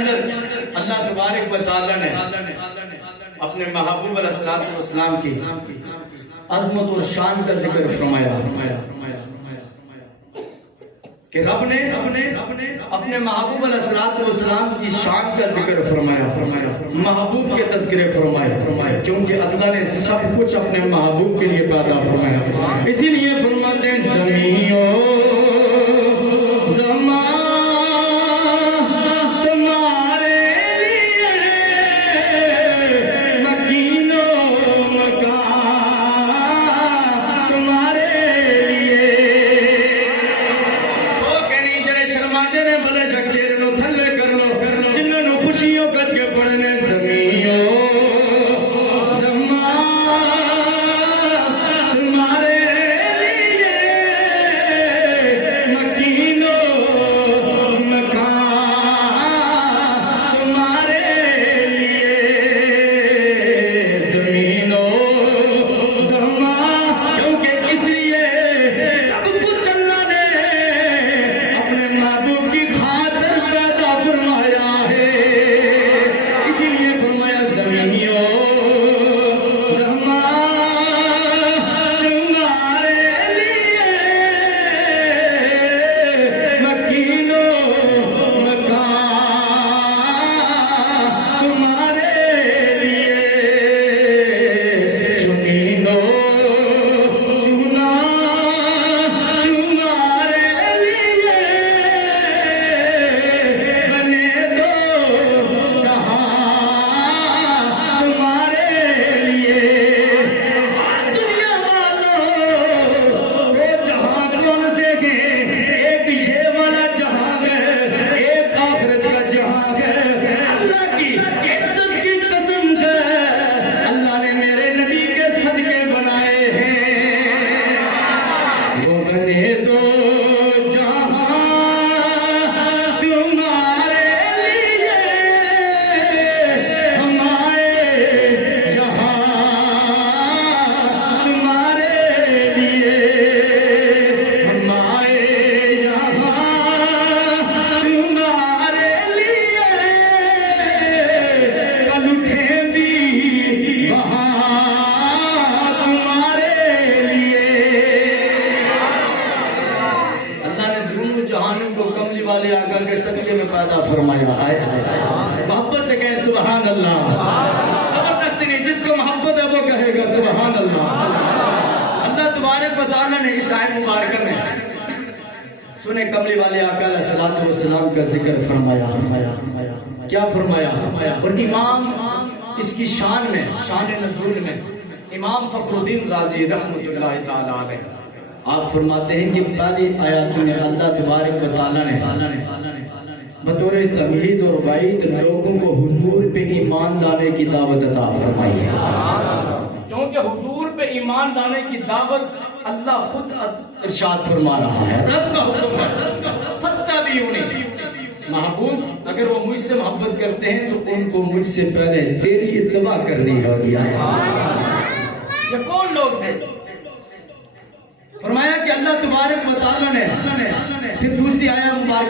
अंदर अल्लाह तबारक व तआला ने अपने महबूब अलैहिस्सलाम की अजमत और शान का जिक्र फरमाया कि रब ने अपने महबूब अलैहिस्सलाम की शान का जिक्र फरमाया महबूब के तज़किरे फरमाए क्योंकि अल्लाह ने सब कुछ अपने महबूब के लिए पैदा फरमाया। इसीलिए फरमाते हैं ज़मीओ वाले आका के सदके में पैदा फरमाया। मोहब्बत से कहे सुभान अल्लाह। जबरदस्ती नहीं, जिसको मोहब्बत है वो कहेगा सुभान अल्लाह। अल्लाह तबारक व तआला ने इस आयत मुबारक में सुने कमली वाले आका अलैहिस्सलातु वस्सलाम का जिक्र फरमाया। क्या फरमाया? और इमाम इसकी शान में, शान नज़ूल में इमाम फखरुद्दीन राज़ी रहमतुल्लाह तआला अलैह आप फरमाते हैं कि पहली आयत में अल्लाह तबारक व तआला ने बतौर तमहीद और वाईद लोगों को हुजूर पे ईमान लाने की दावत अता फरमाई है। क्योंकि हुजूर पे ईमान लाने की दावत अल्लाह खुद इरशाद फरमा रहा है, रब का हुक्म है। फत्तबिऊनी, महबूब अगर वो मुझसे मोहब्बत करते हैं तो उनको मुझसे पहले तेरी इत्तबा करनी होगी। ये कौन लोग थे? फरमाया कि अल्लाह तबारक व तआला ने फिर दूसरी आयत मुबारक